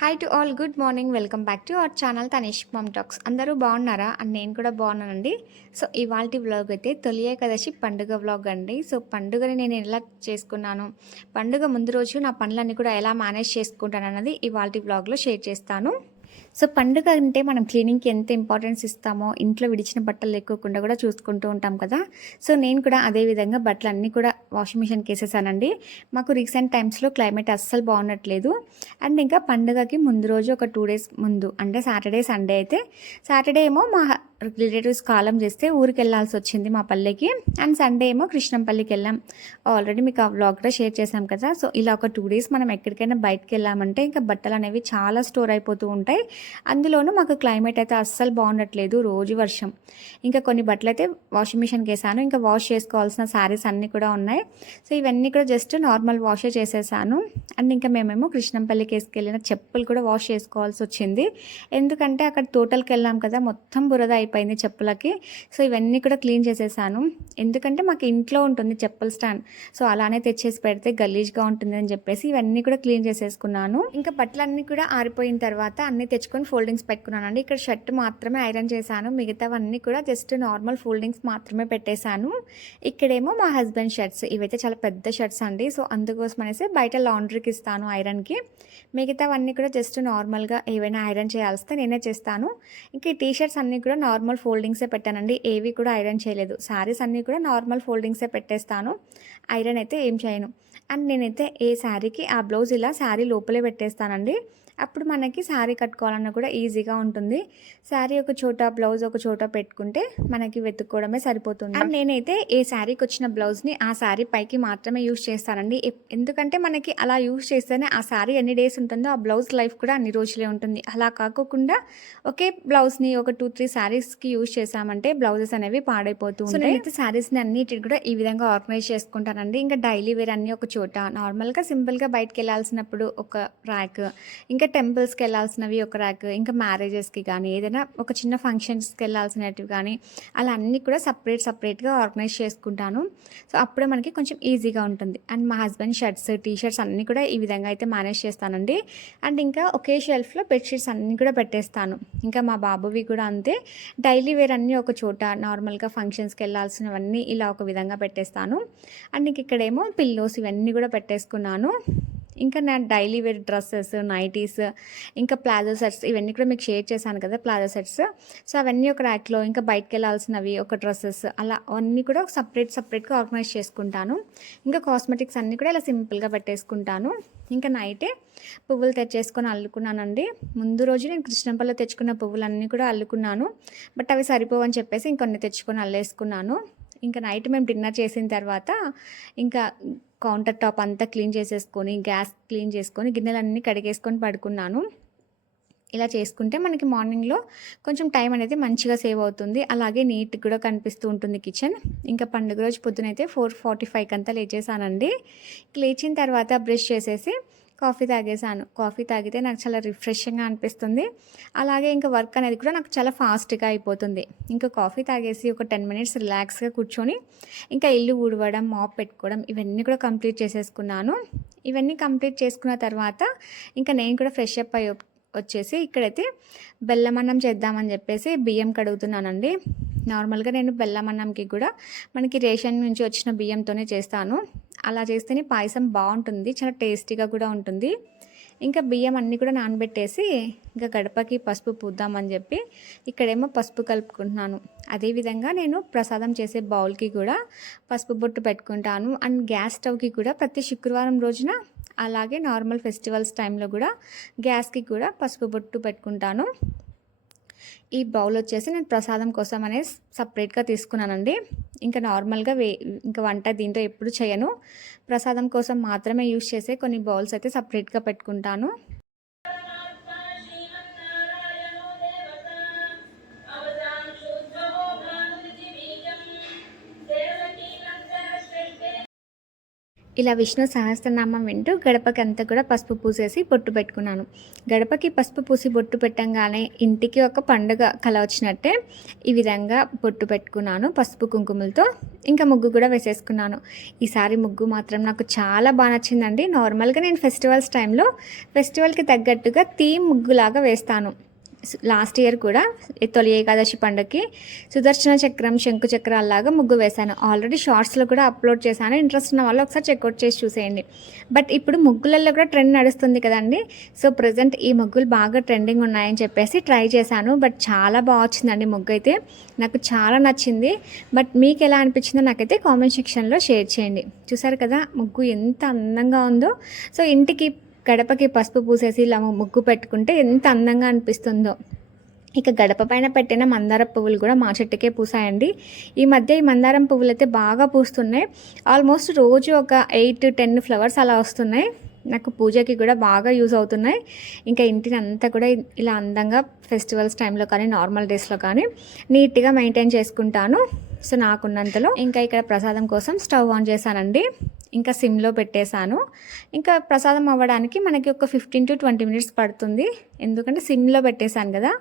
Hi to all good morning welcome back to our channel Tanish mom talks అందరూ బాగున్నారా? And నేను కూడా బాగున్నానండి. సో ఇవాళ వ్లాగ్ అయితే తొలి ఏకాదశి పండుగ వ్లాగ్ అండి. సో పండుగని నేను ఎలా చేసుకున్నాను? పండుగ ముందు రోజు నా పనులన్నీ కూడా ఎలా మేనేజ్ చేసుకుంటాను అన్నది ఇవాళ వ్లాగ్లో షేర్ చేస్తాను. సో పండుగ అంటే మనం క్లీనింగ్కి ఎంత ఇంపార్టెన్స్ ఇస్తామో ఇంట్లో విడిచిన బట్టలు లేకోకుండా కూడా చూసుకుంటూ ఉంటాం కదా. సో నేను కూడా అదే విధంగా బట్టలు అన్నీ కూడా వాషింగ్ మిషన్కి వేసేసానండి మాకు రీసెంట్ టైమ్స్లో క్లైమేట్ అస్సలు బాగున్నట్లేదు అండ్ ఇంకా పండుగకి ముందు రోజు ఒక టూ డేస్ ముందు అంటే సాటర్డే సండే అయితే. సాటర్డే ఏమో మా రిలేటివ్స్ కాలం చేస్తే ఊరికి వెళ్ళాల్సి వచ్చింది మా పల్లెకి. అండ్ సండే ఏమో కృష్ణంపల్లికి వెళ్ళాం. ఆల్రెడీ మీకు ఆ వ్లాగ్ కూడా షేర్ చేశాం కదా. సో ఇలా ఒక టూ డేస్ మనం ఎక్కడికైనా బయటకు వెళ్ళామంటే ఇంకా బట్టలు అనేవి చాలా స్టోర్ అయిపోతూ ఉంటాయి. అందులోనూ మాకు క్లైమేట్ అయితే అస్సలు బాగుండట్లేదు రోజు వర్షం. ఇంకా కొన్ని బట్టలు అయితే వాషింగ్ మిషన్కి వేసాను ఇంకా వాష్ చేసుకోవాల్సిన శారీస్ అన్నీ కూడా ఉన్నాయి. సో ఇవన్నీ కూడా జస్ట్ నార్మల్ వాషే చేసేసాను. అండ్ ఇంకా మేమేమో కృష్ణంపల్లికి వేసుకెళ్ళిన చెప్పులు కూడా వాష్ చేసుకోవాల్సి వచ్చింది. ఎందుకంటే అక్కడ తోటలకి వెళ్ళాం కదా మొత్తం బురద అయిపోయింది చెప్పులకి. సో ఇవన్నీ కూడా క్లీన్ చేసేసాను. ఎందుకంటే మాకు ఇంట్లో ఉంటుంది చెప్పుల స్టాండ్ సో అలానే తెచ్చేసి పెడితే గలీజ్గా ఉంటుంది అని చెప్పేసి ఇవన్నీ కూడా క్లీన్ చేసేసుకున్నాను. ఇంకా బట్టలన్నీ కూడా ఆరిపోయిన తర్వాత అన్నీ తెచ్చుకొని ఫోల్డింగ్స్ పెట్టుకున్నానండి. ఇక్కడ షర్ట్ మాత్రమే ఐరన్ చేశాను. మిగతావన్నీ కూడా జస్ట్ నార్మల్ ఫోల్డింగ్స్ మాత్రమే పెట్టేశాను. ఇక్కడేమో మా హస్బెండ్ షర్ట్స్. ఇవైతే చాలా పెద్ద షర్ట్స్ అండి. సో అందుకోసం అనేసి బయట లాండ్రీకి ఇస్తాను ఐరన్కి. మిగతావన్నీ కూడా జస్ట్ నార్మల్గా ఏవైనా ఐరన్ చేయాల్స్తే నేనే చేస్తాను. ఇంకా టీ షర్ట్స్ అన్నీ కూడా నార్మల్ ఫోల్డింగ్సే పెట్టానండి. ఏవి కూడా ఐరన్ చేయలేదు. శారీస్ అన్నీ కూడా నార్మల్ ఫోల్డింగ్సే పెట్టేస్తాను. ఐరన్ అయితే ఏం చేయను. అండ్ నేనైతే ఏ శారీకి ఆ బ్లౌజ్ ఇలా శారీ లోపలే పెట్టేస్తానండి. అప్పుడు మనకి శారీ కట్టుకోవాలన్నా కూడా ఈజీగా ఉంటుంది. శారీ ఒక చోట బ్లౌజ్ ఒక చోట పెట్టుకుంటే మనకి వెతుక్కోవడమే సరిపోతుంది. అండ్ నేనైతే ఏ శారీకి వచ్చిన బ్లౌజ్ని ఆ శారీ పైకి మాత్రమే యూజ్ చేస్తానండి. ఎందుకంటే మనకి అలా యూజ్ చేస్తేనే ఆ శారీ ఎన్ని డేస్ ఉంటుందో ఆ బ్లౌజ్ లైఫ్ కూడా అన్ని రోజులే ఉంటుంది. అలా కాకోకుండా ఒకే బ్లౌజ్ని ఒక టూ త్రీ శారీస్కి యూజ్ చేసామంటే బ్లౌజెస్ అనేవి పాడైపోతూ ఉంటాయి. శారీస్ని అన్నిటిని కూడా ఈ విధంగా ఆర్గనైజ్ చేసుకుంటానండి. ఇంకా డైలీ వేర్ అన్ని ఒక చోట చోట. నార్మల్గా సింపుల్గా బయటకు వెళ్ళాల్సినప్పుడు ఒక ర్యాక్ ఇంకా టెంపుల్స్కి వెళ్ళాల్సినవి ఒక ర్యాక్ ఇంకా మ్యారేజెస్కి కానీ ఏదైనా ఒక చిన్న ఫంక్షన్స్కి వెళ్ళాల్సినవి కానీ అలా అన్నీ కూడా సపరేట్ సపరేట్గా ఆర్గనైజ్ చేసుకుంటాను. సో అప్పుడే మనకి కొంచెం ఈజీగా ఉంటుంది. అండ్ మా హస్బెండ్ షర్ట్స్ టీ షర్ట్స్ అన్నీ కూడా ఈ విధంగా అయితే మేనేజ్ చేస్తానండి. అండ్ ఇంకా ఒకే షెల్ఫ్లో బెడ్షీట్స్ అన్నీ కూడా పెట్టేస్తాను. ఇంకా మా బాబువి కూడా అంతే. డైలీ వేర్ అన్నీ ఒక చోట నార్మల్గా ఫంక్షన్స్కి వెళ్ళాల్సినవన్నీ ఇలా ఒక విధంగా పెట్టేస్తాను. అండ్ ఇంక ఇక్కడేమో పిల్లోస్ ఇవన్నీ కూడా పెట్టేసుకున్నాను. ఇంకా నా డైలీ వేర్ డ్రెస్సెస్ నైటీస్ ఇంకా ప్లాజో సెట్స్ ఇవన్నీ కూడా మీకు షేర్ చేశాను కదా ప్లాజో సెట్స్. సో అవన్నీ ఒక ర్యాక్లో ఇంకా బయటకు వెళ్ళాల్సినవి ఒక డ్రెస్సెస్ అలా అన్నీ కూడా సపరేట్ సపరేట్గా ఆర్గనైజ్ చేసుకుంటాను. ఇంకా కాస్మెటిక్స్ అన్నీ కూడా ఇలా సింపుల్గా పెట్టేసుకుంటాను. ఇంకా నైటే పువ్వులు తెచ్చేసుకొని అల్లుకున్నానండి. ముందు రోజు నేను కృష్ణంపల్లి తెచ్చుకున్న పువ్వులన్నీ కూడా అల్లుకున్నాను. బట్ అవి సరిపోవని చెప్పేసి ఇంకొన్ని తెచ్చుకొని అల్లేసుకున్నాను. ఇంకా నైట్ మేము డిన్నర్ చేసిన తర్వాత ఇంకా కౌంటర్ టాప్ అంతా క్లీన్ చేసేసుకొని గ్యాస్ క్లీన్ చేసుకొని గిన్నెలన్నీ కడిగేసుకొని పడుకున్నాను. ఇలా చేసుకుంటే మనకి మార్నింగ్లో కొంచెం టైం అనేది మంచిగా సేవ్ అవుతుంది. అలాగే నీట్ కూడా కనిపిస్తూ ఉంటుంది కిచెన్. ఇంకా పండుగ రోజు పొద్దునైతే ఫోర్ ఫార్టీ ఫైవ్కి అంతా లేచేసానండి లేచిన తర్వాత బ్రష్ చేసేసి కాఫీ తాగేసాను కాఫీ తాగితే నాకు చాలా రిఫ్రెషింగ్గా అనిపిస్తుంది. అలాగే ఇంకా వర్క్ అనేది కూడా నాకు చాలా ఫాస్ట్గా అయిపోతుంది. ఇంకా కాఫీ తాగేసి ఒక టెన్ మినిట్స్ రిలాక్స్గా కూర్చొని ఇంకా ఇల్లు ఊడవడం మాప్ పెట్టుకోవడం ఇవన్నీ కూడా కంప్లీట్ చేసేసుకున్నాను. ఇవన్నీ కంప్లీట్ చేసుకున్న తర్వాత ఇంకా నేను కూడా ఫ్రెష్ అప్ అయ్యి వచ్చేసి ఇక్కడైతే బెల్లం అన్నం చేద్దామని చెప్పేసి బియ్యం కడుగుతున్నానండి. నార్మల్గా నేను బెల్లం అన్నంకి కూడా మనకి రేషన్ నుంచి వచ్చిన బియ్యంతోనే చేస్తాను. అలా చేస్తేనే పాయసం బాగుంటుంది చాలా టేస్టీగా కూడా ఉంటుంది. ఇంకా బియ్యం అన్నీ కూడా నానబెట్టేసి ఇంకా గడపకి పసుపు పూద్దామని చెప్పి ఇక్కడేమో పసుపు కలుపుకుంటున్నాను. అదేవిధంగా నేను ప్రసాదం చేసే బౌల్కి కూడా పసుపు బొట్టు పెట్టుకుంటాను. అండ్ గ్యాస్ స్టవ్కి కూడా ప్రతి శుక్రవారం రోజున అలాగే నార్మల్ ఫెస్టివల్స్ టైంలో కూడా గ్యాస్కి కూడా పసుపు బొట్టు పెట్టుకుంటాను. ఈ బౌల్ వచ్చేసి నేను ప్రసాదం కోసం అనేది సపరేట్గా తీసుకున్నానండి. ఇంకా నార్మల్గా వే ఇంకా వంట దీంతో ఎప్పుడు చేయను. ప్రసాదం కోసం మాత్రమే యూస్ చేసే కొన్ని బౌల్స్ అయితే సపరేట్గా పెట్టుకుంటాను. ఇలా విష్ణు సహస్రనామం వింటూ గడపకి అంతా కూడా పసుపు పూసేసి బొట్టు పెట్టుకున్నాను. గడపకి పసుపు పూసి బొట్టు పెట్టంగానే ఇంటికి ఒక పండుగ కల వచ్చినట్టే ఈ విధంగా బొట్టు పెట్టుకున్నాను పసుపు కుంకుమలతో. ఇంకా ముగ్గు కూడా వేసేసుకున్నాను. ఈసారి ముగ్గు మాత్రం నాకు చాలా బాగా నచ్చిందండి. నార్మల్గా నేను ఫెస్టివల్స్ టైంలో ఫెస్టివల్కి తగ్గట్టుగా థీమ్ ముగ్గులాగా వేస్తాను. లాస్ట్ ఇయర్ కూడా తొలి ఏకాదశి పండుగకి సుదర్శన చక్రం శంకు చక్రాల్లాగా ముగ్గు వేశాను. ఆల్రెడీ షార్ట్స్లో కూడా అప్లోడ్ చేశాను. ఇంట్రెస్ట్ ఉన్న వాళ్ళు ఒకసారి చెక్అవుట్ చేసి చూసేయండి. బట్ ఇప్పుడు ముగ్గులలో కూడా ట్రెండ్ నడుస్తుంది కదండి. సో ప్రజెంట్ ఈ ముగ్గులు బాగా ట్రెండింగ్ ఉన్నాయని చెప్పేసి ట్రై చేశాను. బట్ చాలా బాగా వచ్చిందండి ముగ్గు అయితే. నాకు చాలా నచ్చింది. బట్ మీకు ఎలా అనిపించిందో నాకైతే కామెంట్ సెక్షన్లో షేర్ చేయండి. చూసారు కదా ముగ్గు ఎంత అందంగా ఉందో. సో ఇంటికి గడపకి పసుపు పూసేసి ఇలా ముగ్గు పెట్టుకుంటే ఎంత అందంగా అనిపిస్తుందో. ఇక గడప పైన పెట్టిన మందార పువ్వులు కూడా మా చెట్టుకే పూసాయండి. ఈ మధ్య ఈ మందారం పువ్వులు అయితే బాగా పూస్తున్నాయి. ఆల్మోస్ట్ రోజు ఒక ఎయిట్ టెన్ ఫ్లవర్స్ అలా వస్తున్నాయి. నాకు పూజకి కూడా బాగా యూజ్ అవుతున్నాయి. ఇంకా ఇంటిని అంతా కూడా ఇలా అందంగా ఫెస్టివల్స్ టైంలో కానీ నార్మల్ డేస్లో కానీ నీట్గా మెయింటైన్ చేసుకుంటాను. సో నాకున్నంతలో ఇంకా ఇక్కడ ప్రసాదం కోసం స్టవ్ ఆన్ చేశానండి. ఇంకా సిమ్లో పెట్టేశాను. ఇంకా ప్రసాదం అవ్వడానికి మనకి ఒక ఫిఫ్టీన్ టు ట్వంటీ మినిట్స్ పడుతుంది. ఎందుకంటే సిమ్లో పెట్టేశాను కదా.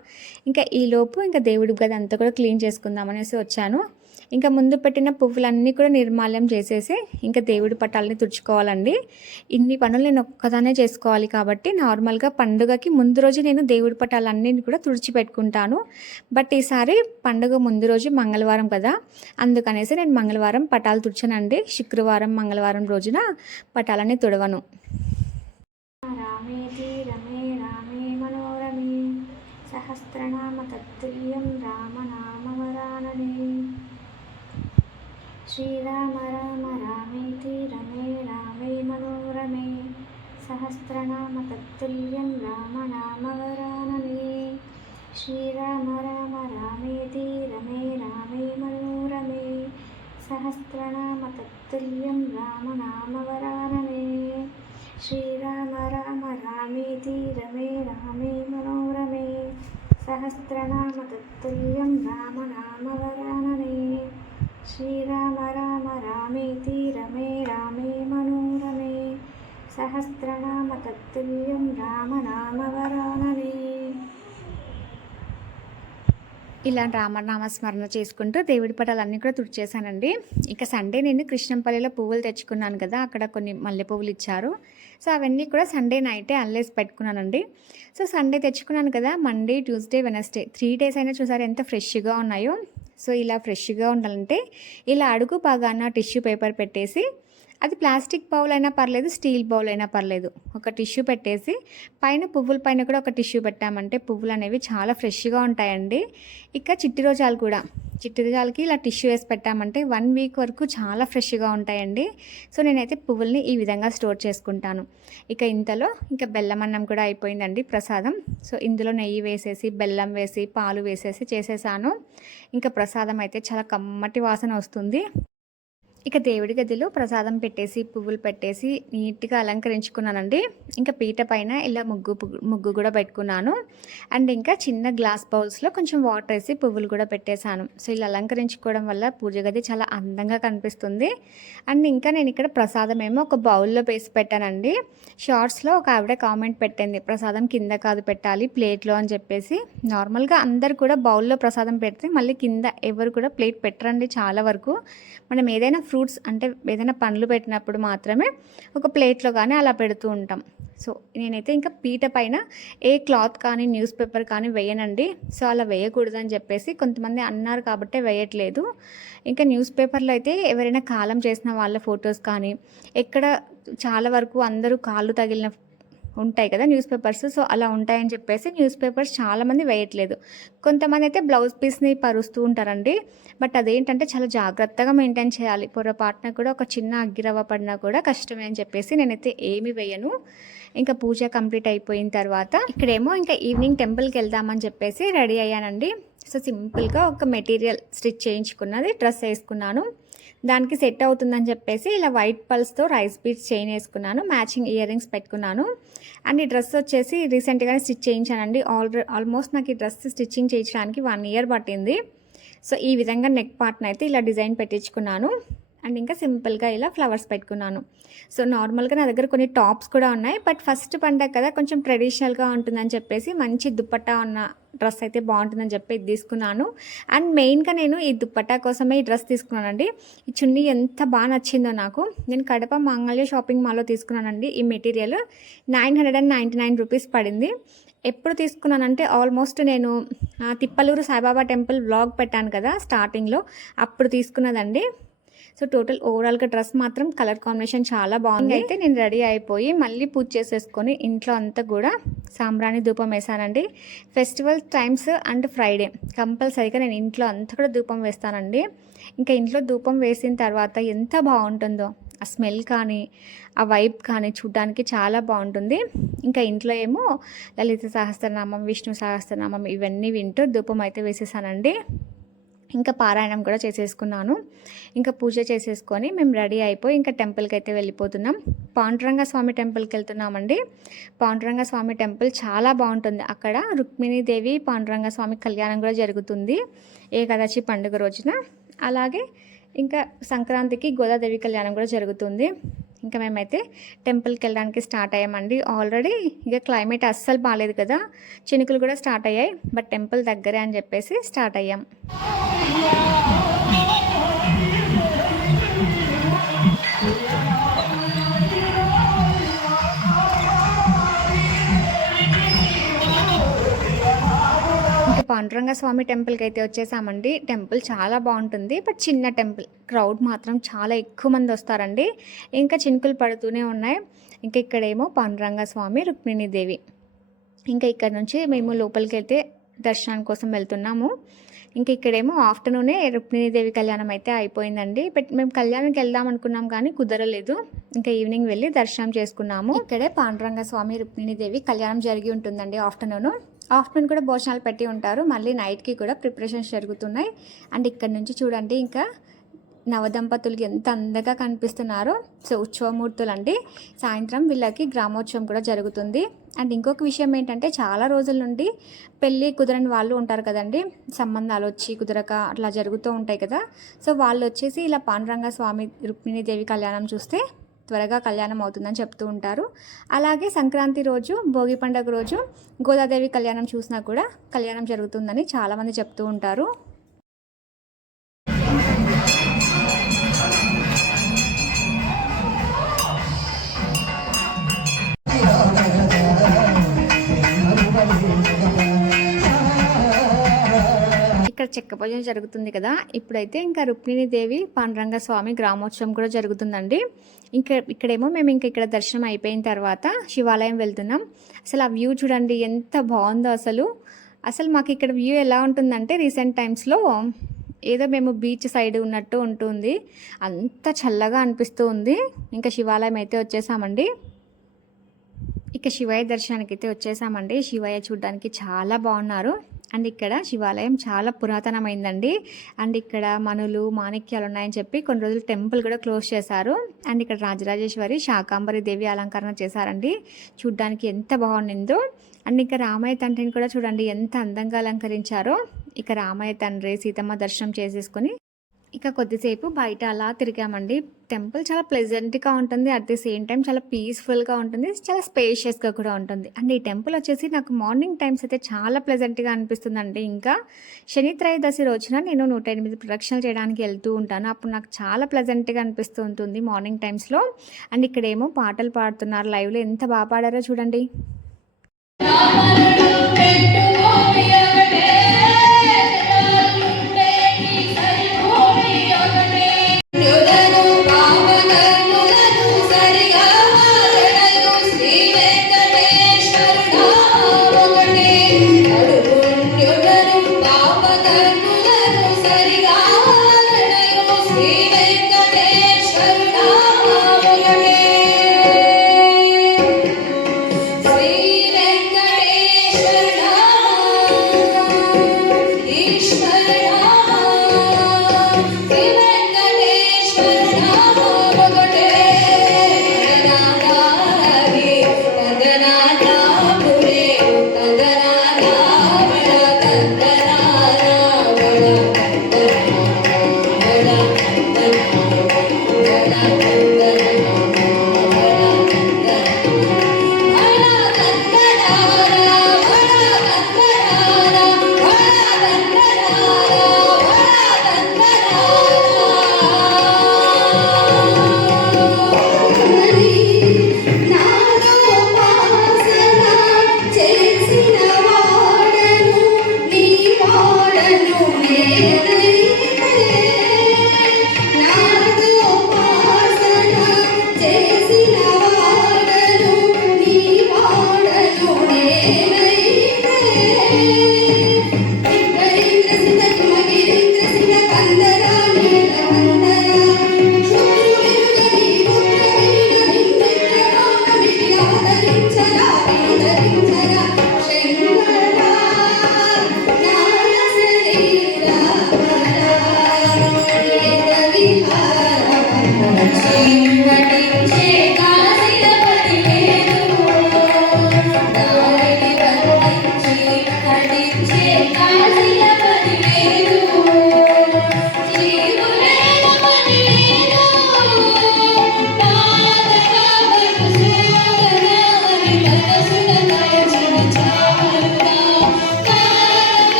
ఇంకా ఈలోపు ఇంకా దేవుడి గది అంతా కూడా క్లీన్ చేసుకుందాం అనేసి వచ్చాను. ఇంకా ముందు పెట్టిన పువ్వులన్నీ కూడా నిర్మాల్యం చేసేసి ఇంకా దేవుడి పటాలని తుడుచుకోవాలండి. ఇన్ని పనులు నేను ఒక్కదానే చేసుకోవాలి కాబట్టి నార్మల్గా పండుగకి ముందు రోజు నేను దేవుడి పటాలన్నీ కూడా తుడిచిపెట్టుకుంటాను బట్ ఈసారి పండుగ ముందు రోజు మంగళవారం కదా. అందుకనేసి నేను మంగళవారం పటాలు తుడిచానండి. శుక్రవారం మంగళవారం రోజున పటాలని తుడవను. రామేతి రమే శ్రీరామ రామ రామేతి రమే రామే మనోరమే సహస్రనామ తత్తుల్యం రామ రామనామవరాననే శ్రీరామ రామ రామేతి రమే రామే మనోరమే సహస్రనామ తత్తుల్యం రామ రామనామవరాననే శ్రీరామ రామ రామేతి రమే రామే మనోరమే సహస్రనామ తత్తుల్యం రామ రామనామవరాననే శ్రీరామ రామ రామేతి రమే రామే మనోరమే సహస్రనామ తత్తుల్యం రామనామవరాననే ఇలా రామనామ స్మరణ చేసుకుంటూ దేవుడి పటాలన్నీ కూడా తుడిచేశానండి. ఇక సండే నేను కృష్ణంపల్లిలో పువ్వులు తెచ్చుకున్నాను కదా అక్కడ కొన్ని మల్లె పువ్వులు ఇచ్చారు. సో అవన్నీ కూడా సండే నైటే అల్లేసి పెట్టుకున్నానండి. సో సండే తెచ్చుకున్నాను కదా Monday Tuesday Wednesday. Three days అయినా చూసారు ఎంత ఫ్రెష్గా ఉన్నాయో. సో ఇలా ఫ్రెష్గా ఉండాలంటే ఇలా అడుగు బాగాన టిష్యూ పేపర్ పెట్టేసి అది ప్లాస్టిక్ బౌల్ అయినా పర్లేదు స్టీల్ బౌల్ అయినా పర్లేదు. ఒక టిష్యూ పెట్టేసి పైన పువ్వుల పైన కూడా ఒక టిష్యూ పెట్టామంటే పువ్వులు అనేవి చాలా ఫ్రెష్గా ఉంటాయండి. ఇక చిట్టి రోజాలు కూడా. చిట్టి రోజాలకి ఇలా టిష్యూ వేసి పెట్టామంటే వన్ వీక్ వరకు చాలా ఫ్రెష్గా ఉంటాయండి. సో నేనైతే పువ్వుల్ని ఈ విధంగా స్టోర్ చేసుకుంటాను. ఇక ఇంతలో ఇంకా బెల్లం అన్నం కూడా అయిపోయిందండి ప్రసాదం. సో ఇందులో నెయ్యి వేసేసి బెల్లం వేసి పాలు వేసేసి చేసేసాను. ఇంకా ప్రసాదం అయితే చాలా కమ్మటి వాసన వస్తుంది. ఇక దేవుడి గదిలో ప్రసాదం పెట్టేసి పువ్వులు పెట్టేసి నీట్గా అలంకరించుకున్నానండి. ఇంకా పీట పైన ఇలా ముగ్గు ముగ్గు కూడా పెట్టుకున్నాను. అండ్ ఇంకా చిన్న గ్లాస్ బౌల్స్లో కొంచెం వాటర్ వేసి పువ్వులు కూడా పెట్టేశాను. సో ఇలా అలంకరించుకోవడం వల్ల పూజ గది చాలా అందంగా కనిపిస్తుంది. అండ్ ఇంకా నేను ఇక్కడ ప్రసాదం ఏమో ఒక బౌల్లో వేసి పెట్టానండి. షార్ట్స్లో ఒక ఆవిడ కామెంట్ పెట్టింది ప్రసాదం కింద కాదు పెట్టాలి ప్లేట్లో అని చెప్పేసి. నార్మల్గా అందరు కూడా బౌల్లో ప్రసాదం పెడితే మళ్ళీ కింద ఎవరు కూడా ప్లేట్ పెట్టరండి చాలా వరకు. మనం ఏదైనా ఫ్రూట్స్ అంటే ఏదైనా పండ్లు పెట్టినప్పుడు మాత్రమే ఒక ప్లేట్లో కానీ అలా పెడుతూ ఉంటాం. సో నేనైతే ఇంకా పీట పైన ఏ క్లాత్ కానీ న్యూస్ పేపర్ కానీ వేయనండి. సో అలా వేయకూడదని చెప్పేసి కొంతమంది అన్నారు కాబట్టే వేయట్లేదు. ఇంకా న్యూస్ పేపర్లో అయితే ఎవరైనా కాలం చేసిన వాళ్ళ ఫొటోస్ కానీ ఎక్కడ చాలా వరకు అందరూ కాళ్ళు తగిలిన ఉంటాయి కదా న్యూస్ పేపర్స్. సో అలా ఉంటాయని చెప్పేసి న్యూస్ పేపర్స్ చాలామంది వేయట్లేదు. కొంతమంది అయితే బ్లౌజ్ పీస్ని పరుస్తూ ఉంటారండి. బట్ అదేంటంటే చాలా జాగ్రత్తగా మెయింటైన్ చేయాలి. పొరపాటున కూడా ఒక చిన్న అగ్గిరవ పడినా కూడా కష్టమే అని చెప్పేసి నేనైతే ఏమి వేయను. ఇంకా పూజ కంప్లీట్ అయిపోయిన తర్వాత ఇక్కడేమో ఇంకా ఈవినింగ్ టెంపుల్కి వెళ్దామని చెప్పేసి రెడీ అయ్యానండి. సో సింపుల్గా ఒక మెటీరియల్ స్టిచ్ చేయించుకున్నది డ్రెస్ వేసుకున్నాను. దానికి సెట్ అవుతుందని చెప్పేసి ఇలా వైట్ పల్స్తో రైస్ బీట్స్ చైన్ వేసుకున్నాను మ్యాచింగ్ ఇయర్ రింగ్స్ పెట్టుకున్నాను. అండ్ ఈ డ్రెస్ వచ్చేసి రీసెంట్గానే స్టిచ్ చేయించానండి. ఆల్ ఆల్మోస్ట్ నాకు ఈ డ్రెస్ స్టిచ్చింగ్ చేయించడానికి వన్ ఇయర్ పట్టింది. సో ఈ విధంగా నెక్ పార్ట్ని అయితే ఇలా డిజైన్ పెట్టించుకున్నాను. అండ్ ఇంకా సింపుల్గా ఇలా ఫ్లవర్స్ పెట్టుకున్నాను. సో నార్మల్గా నా దగ్గర కొన్ని టాప్స్ కూడా ఉన్నాయి. బట్ ఫస్ట్ పండగ కదా కొంచెం ట్రెడిషనల్గా ఉంటుందని చెప్పేసి మంచి దుప్పట్టా ఉన్న డ్రెస్ అయితే బాగుంటుందని చెప్పి ఇది తీసుకున్నాను. అండ్ మెయిన్గా నేను ఈ దుప్పట్టా కోసమే ఈ డ్రెస్ తీసుకున్నానండి. ఈ చున్నీ ఎంత బాగా నచ్చిందో నాకు. నేను కడప మంగళ్య షాపింగ్ మాల్లో తీసుకున్నానండి ఈ material. Nine hundred and ninety nine rupees పడింది. ఎప్పుడు తీసుకున్నానంటే ఆల్మోస్ట్ నేను తిప్పలూరు సాయిబాబా టెంపుల్ బ్లాగ్ పెట్టాను కదా స్టార్టింగ్లో. అప్పుడు తీసుకున్నదండి. సో టోటల్ ఓవరాల్గా డ్రెస్ మాత్రం కలర్ కాంబినేషన్ చాలా బాగుంది. అయితే నేను రెడీ అయిపోయి మళ్ళీ పూజ చేసేసుకొని ఇంట్లో అంతా కూడా సాంబ్రాణి ధూపం వేసానండి ఫెస్టివల్ టైమ్స్ అండ్ ఫ్రైడే కంపల్సరీగా నేను ఇంట్లో అంతా కూడా ధూపం వేస్తానండి. ఇంకా ఇంట్లో ధూపం వేసిన తర్వాత ఎంత బాగుంటుందో ఆ స్మెల్ కానీ ఆ వైబ్ కానీ చూడ్డానికి చాలా బాగుంటుంది. ఇంకా ఇంట్లో ఏమో లలిత సహస్రనామం విష్ణు సహస్రనామం ఇవన్నీ వింటూ ధూపం అయితే వేసేసానండి. ఇంకా పారాయణం కూడా చేసేసుకున్నాను. ఇంకా పూజ చేసేసుకొని మేము రెడీ అయిపోయి ఇంకా టెంపుల్కి అయితే వెళ్ళిపోతున్నాం. పాండురంగ స్వామి టెంపుల్కి వెళ్తున్నామండి. పాండురంగ స్వామి టెంపుల్ చాలా బాగుంటుంది. అక్కడ రుక్మిణీదేవి పాండురంగ స్వామి కళ్యాణం కూడా జరుగుతుంది. ఏకాదశి పండుగ రోజున. అలాగే ఇంకా సంక్రాంతికి గోదాదేవి కళ్యాణం కూడా జరుగుతుంది. ఇంకా మేమైతే టెంపుల్కి వెళ్ళడానికి స్టార్ట్ అయ్యామండి. ఆల్రెడీ ఇక క్లైమేట్ అస్సలు బాగాలేదు కదా చినుకులు కూడా స్టార్ట్ అయ్యాయి బట్ టెంపుల్ దగ్గరే అని చెప్పేసి స్టార్ట్ అయ్యాం. పాండురంగ స్వామి టెంపుల్కి అయితే వచ్చేసామండి. టెంపుల్ చాలా బాగుంటుంది. బట్ చిన్న టెంపుల్. క్రౌడ్ మాత్రం చాలా ఎక్కువ మంది వస్తారండి. ఇంకా చినుకులు పడుతూనే ఉన్నాయి. ఇంకా ఇక్కడేమో పాండురంగ స్వామి రుక్మిణీదేవి ఇంకా ఇక్కడ నుంచి మేము లోపలికి వెళ్తే దర్శనం కోసం వెళ్తున్నాము. ఇంకా ఇక్కడేమో ఆఫ్టర్నూనే రుక్మిణీదేవి కళ్యాణం అయితే అయిపోయిందండి. బట్ మేము కళ్యాణంకి వెళ్దాం అనుకున్నాం కానీ కుదరలేదు. ఇంకా ఈవినింగ్ వెళ్ళి దర్శనం చేసుకున్నాము. ఇక్కడే పాండురంగ స్వామి రుక్మిణీదేవి కళ్యాణం జరిగి ఉంటుందండి ఆఫ్టర్నూన్. ఆఫ్టర్నూన్ కూడా భోజనాలు పెట్టి ఉంటారు. మళ్ళీ నైట్కి కూడా ప్రిపరేషన్స్ జరుగుతున్నాయి. అండ్ ఇక్కడ నుంచి చూడండి ఇంకా నవదంపతులకి ఎంత అందంగా కనిపిస్తున్నారో. సో ఉత్సవమూర్తులు అండి సాయంత్రం వీళ్ళకి గ్రామోత్సవం కూడా జరుగుతుంది. అండ్ ఇంకొక విషయం ఏంటంటే చాలా రోజుల నుండి పెళ్ళి కుదరని వాళ్ళు ఉంటారు కదండి. సంబంధాలు వచ్చి కుదరక అట్లా జరుగుతూ ఉంటాయి కదా. సో వాళ్ళు వచ్చేసి ఇలా పాండురంగ స్వామి రుక్మిణీదేవి కళ్యాణం చూస్తే త్వరగా కళ్యాణం అవుతుందని చెప్తూ ఉంటారు. అలాగే సంక్రాంతి రోజు భోగి పండుగ రోజు గోదాదేవి కళ్యాణం చూసినా కూడా కళ్యాణం జరుగుతుందని చాలామంది చెప్తూ ఉంటారు. ఇక్కడ చెక్క భోజనం జరుగుతుంది కదా. ఇప్పుడైతే ఇంకా రుక్మిణీదేవి పాండురంగ స్వామి గ్రామోత్సవం కూడా జరుగుతుందండి. ఇంకా ఇక్కడేమో మేము ఇంకా ఇక్కడ దర్శనం అయిపోయిన తర్వాత శివాలయం వెళ్తున్నాం. అసలు ఆ వ్యూ చూడండి ఎంత బాగుందో అసలు. అసలు మాకు ఇక్కడ వ్యూ ఎలా ఉంటుందంటే రీసెంట్ టైమ్స్లో ఏదో మేము బీచ్ సైడ్ ఉన్నట్టు ఉంటుంది. అంత చల్లగా అనిపిస్తూ ఉంది. ఇంకా శివాలయం అయితే వచ్చేసామండి. ఇక శివయ్య దర్శనానికి అయితే వచ్చేసామండి. శివయ్య చూడడానికి చాలా బాగున్నారు. అండ్ ఇక్కడ శివాలయం చాలా పురాతనమైందండి. అండ్ ఇక్కడ మనులు మాణిక్యాలు ఉన్నాయని చెప్పి కొన్ని రోజులు టెంపుల్ కూడా క్లోజ్ చేశారు. అండ్ ఇక్కడ రాజరాజేశ్వరి శాకాంబరి దేవి అలంకరణ చేశారండి. చూడ్డానికి ఎంత బాగుండిందో. అండ్ ఇంకా రామయ్య తండ్రిని కూడా చూడండి ఎంత అందంగా అలంకరించారో. ఇక రామయ్య తండ్రి సీతమ్మ దర్శనం చేసేసుకొని ఇక కొద్దిసేపు బయట అలా తిరిగామండి. టెంపుల్ చాలా ప్లెజెంట్గా ఉంటుంది. అట్ ది సేమ్ టైం చాలా పీస్ఫుల్గా ఉంటుంది. చాలా స్పేషియస్గా కూడా ఉంటుంది. అండ్ ఈ టెంపుల్ వచ్చేసి నాకు మార్నింగ్ టైమ్స్ అయితే చాలా ప్లెజెంట్గా అనిపిస్తుందండి. ఇంకా శని త్రయోదశి రోజున నేను నూట ఎనిమిది ప్రదక్షిణలు చేయడానికి వెళ్తూ ఉంటాను. అప్పుడు నాకు చాలా ప్లెజెంట్గా అనిపిస్తూ ఉంటుంది మార్నింగ్ టైమ్స్లో. అండ్ ఇక్కడేమో పాటలు పాడుతున్నారు. లైవ్లో ఎంత బాగా పాడారో చూడండి.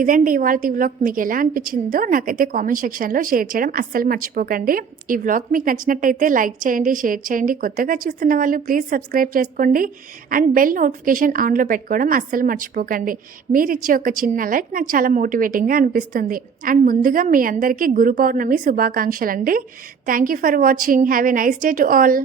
ఇదండి ఇవాళ ఈ వ్లాగ్ మీకు ఎలా అనిపించిందో నాకైతే కామెంట్ సెక్షన్లో షేర్ చేయడం అస్సలు మర్చిపోకండి. ఈ వ్లాగ్ మీకు నచ్చినట్టయితే లైక్ చేయండి షేర్ చేయండి. కొత్తగా చూస్తున్న వాళ్ళు ప్లీజ్ సబ్స్క్రైబ్ చేసుకోండి. అండ్ బెల్ నోటిఫికేషన్ ఆన్లో పెట్టుకోవడం అస్సలు మర్చిపోకండి. మీరు ఇచ్చే ఒక చిన్న లైక్ నాకు చాలా మోటివేటింగ్గా అనిపిస్తుంది. అండ్ ముందుగా మీ అందరికీ గురు పౌర్ణమి శుభాకాంక్షలు అండి thank you for watching have a nice day to all